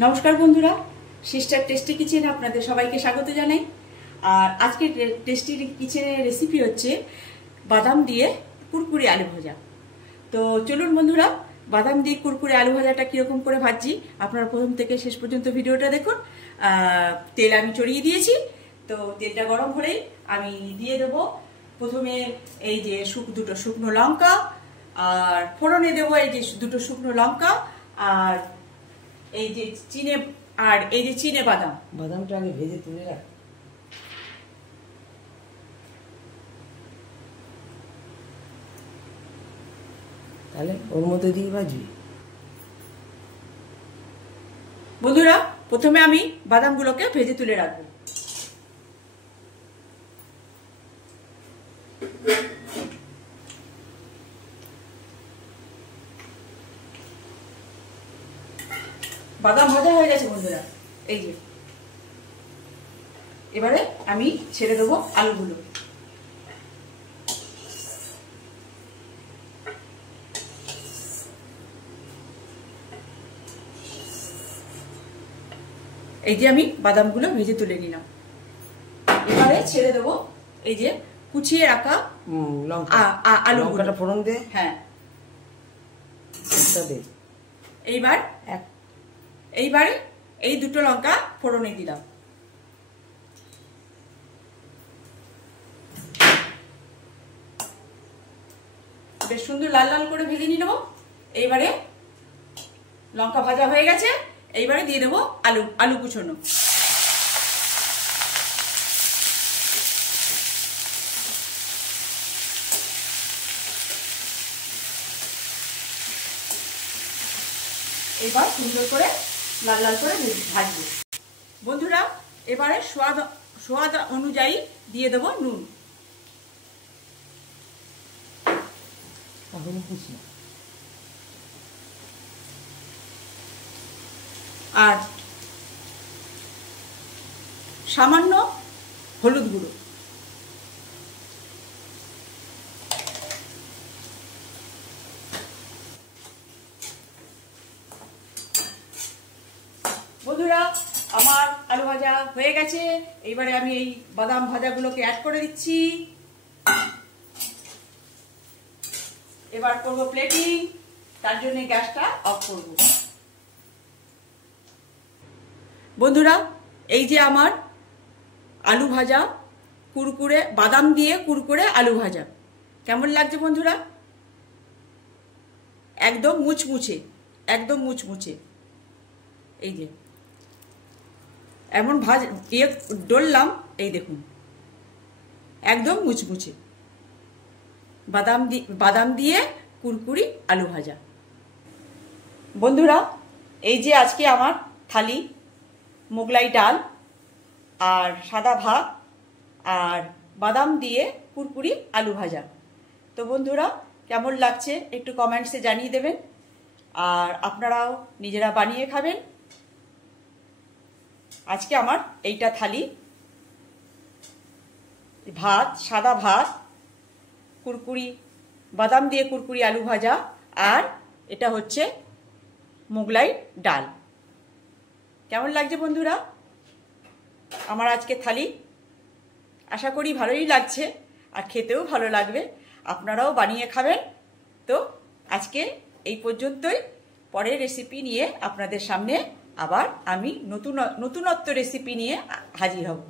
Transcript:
নমস্কার বন্ধুরা, sister tasty কিচেনে আপনাদের সবাইকে স্বাগত জানাই। আর আজকে টেস্টি কিচেনের রেসিপি হচ্ছে বাদাম দিয়ে কুরকুরে আলু ভাজা। তো চলুন বন্ধুরা, বাদাম দিয়ে কুরকুরে আলু ভাজাটা কীরকম করে ভাজছি আপনারা প্রথম থেকে শেষ পর্যন্ত ভিডিওটা দেখুন। তেল আমি চড়িয়ে দিয়েছি, তো তেলটা গরম হলেই আমি দিয়ে দেবো প্রথমে এই যে দুটো শুকনো লঙ্কা, আর ফোড়নে দেবো এই যে দুটো শুকনো লঙ্কা, আর এই যে চিনে বাদামটা আগে ভেজে তুলে রাখ, তাহলে ওর মধ্যে দিয়ে ভাজবি। বন্ধুরা, প্রথমে আমি বাদামগুলোকে ভেজে তুলে রাখবো। বাদাম ভাজা হয়ে গেছে বন্ধুরা, এই যে এবারে আমি ছেড়ে দেবো আলুগুলো। এই যে আমি বাদামগুলো ভেজে তুলে নিলাম, এবারে ছেড়ে দেবো এই যে কুচিয়ে রাখা আলুটা। ফোড়ন দে, হ্যাঁ দে। এইবারে এই দুটো লঙ্কা ফোড়নে দিলাম। বেশ সুন্দর লাল লাল করে ভেজে নিয়ে নেবো। এইবারে লঙ্কা ভাজা হয়ে গেছে, এইবারে দিয়ে দেবো আলু কুচোনো। এবার সুন্দর করে লাল লাল করে ভাজবো। বন্ধুরা, এবারে স্বাদ অনুযায়ী দিয়ে দেবো নুন। আর সামান্য হলুদ গুঁড়ো। বন্ধুরা, আমার আলু ভাজা হয়ে গেছে, এইবারে আমি এই বাদাম ভাজাগুলোকে অ্যাড করে দিচ্ছি। এবার করব প্লেটিং, তার জন্য গ্যাসটা অফ করব। বন্ধুরা, এই যে আমার আলু ভাজা কুরকুরে, বাদাম দিয়ে কুরকুরে আলু ভাজা কেমন লাগছে বন্ধুরা? একদম মুচমুচে, একদম মুচমুচে। এই যে এমন ডললাম, এই দেখুন একদম মুচমুচে বাদাম দিয়ে কুরকুরি আলু ভাজা। বন্ধুরা, এই যে আজকে আমার থালি মোগলাই ডাল আর সাদা ভাত আর বাদাম দিয়ে কুরকুরি আলু ভাজা। তো বন্ধুরা, কেমন লাগছে একটু কমেন্টসে জানিয়ে দেবেন, আর আপনারাও নিজেরা বানিয়ে খাবেন। আজকে আমার এইটা থালি, ভাত, সাদা ভাত, কুরকুরি বাদাম দিয়ে কুরকুরি আলু ভাজা, আর এটা হচ্ছে মোগলাই ডাল। কেমন লাগছে বন্ধুরা আমার আজকে থালি? আশা করি ভালোই লাগছে, আর খেতেও ভালো লাগবে। আপনারাও বানিয়ে খাবেন। তো আজকে এই পর্যন্তই। পরের রেসিপি নিয়ে আপনাদের সামনে আবার আমি নতুনত্ব রেসিপি নিয়ে হাজির হব।